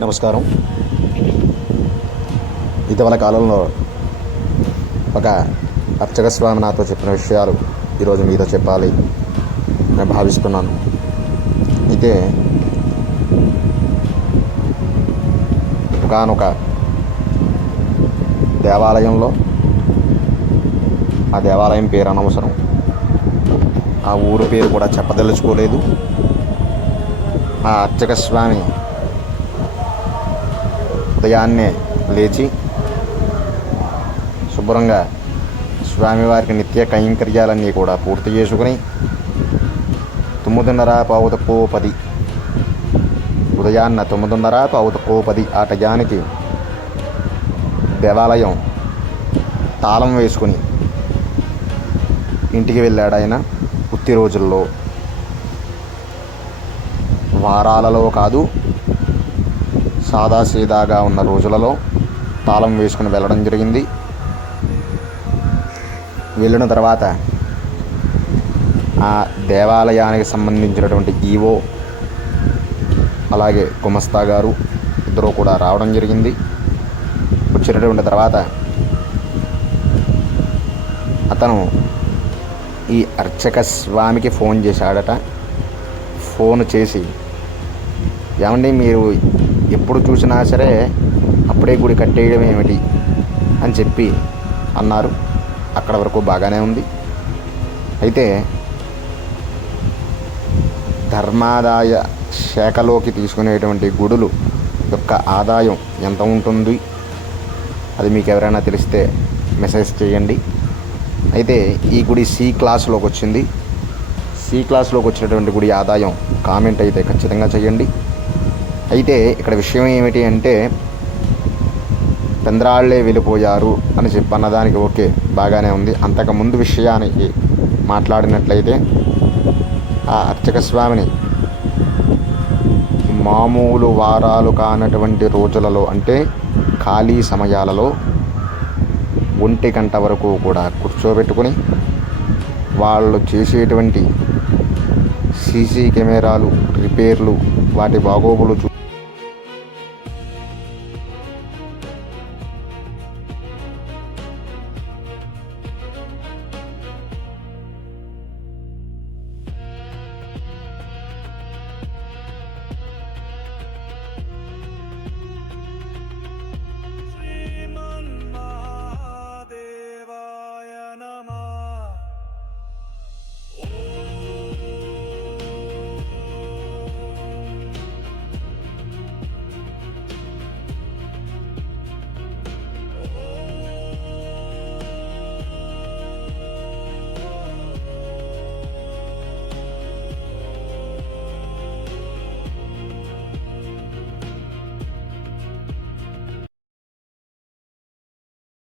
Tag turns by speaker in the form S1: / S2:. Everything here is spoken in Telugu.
S1: నమస్కారం. ఇటీవల కాలంలో ఒక అర్చక స్వామి నాతో చెప్పిన విషయాలు ఈరోజు మీతో చెప్పాలి. నేను భావిస్తున్నాను. అయితే ఒకనొక దేవాలయంలో ఆ దేవాలయం పేరు అనవసరం. ఆ ఊరు పేరు కూడా చెప్పదలుచుకోలేదు. ఆ అర్చక స్వామి ఉదయాన్నే లేచి శుభ్రంగా స్వామివారికి నిత్య కైంకర్యాలన్నీ కూడా పూర్తి చేసుకుని తొమ్మిదిన్నర పావు తక్కువ పది ఉదయాన్న తొమ్మిదిన్నర పావు తక్కువ పది ఆ టయానికి దేవాలయం తాళం వేసుకుని ఇంటికి వెళ్ళాడు ఆయన ఉత్తి రోజుల్లో. వారాలలో కాదు సాదాసీదాగా ఉన్న రోజులలో తాళం వేసుకుని వెళ్ళడం జరిగింది. వెళ్ళిన తర్వాత ఆ దేవాలయానికి సంబంధించినటువంటి ఈవో అలాగే గుమస్తా గారు ఇద్దరు కూడా రావడం జరిగింది. వచ్చినటువంటి తర్వాత అతను ఈ అర్చక స్వామికి ఫోన్ చేశాడట. ఫోన్ చేసి ఏమండి మీరు ఎప్పుడు చూసినా సరే అప్పుడే గుడి కట్టేయడం ఏమిటి అని చెప్పి అన్నారు. అక్కడ వరకు బాగానే ఉంది. అయితే ధర్మాదాయ శాఖలోకి తీసుకునేటువంటి గుడులు యొక్క ఆదాయం ఎంత ఉంటుంది? అది మీకు ఎవరైనా తెలిస్తే మెసేజ్ చేయండి. అయితే ఈ గుడి సి క్లాస్లోకి వచ్చింది. సి క్లాస్లోకి వచ్చినటువంటి గుడి ఆదాయం కామెంట్ అయితే ఖచ్చితంగా చేయండి. అయితే ఇక్కడ విషయం ఏమిటి అంటే చంద్రాళ్ళే వెళ్ళిపోయారు అని చెప్పి దానికి ఓకే బాగానే ఉంది. అంతకు ముందు విషయానికి మాట్లాడినట్లయితే ఆ అర్చక స్వామిని మామూలు వారాలు కానటువంటి రోజులలో అంటే ఖాళీ సమయాలలో ఒంటి గంట వరకు కూడా కూర్చోబెట్టుకుని వాళ్ళు చేసేటువంటి సీసీ కెమెరాలు రిపేర్లు వాటి బాగోగులు చూ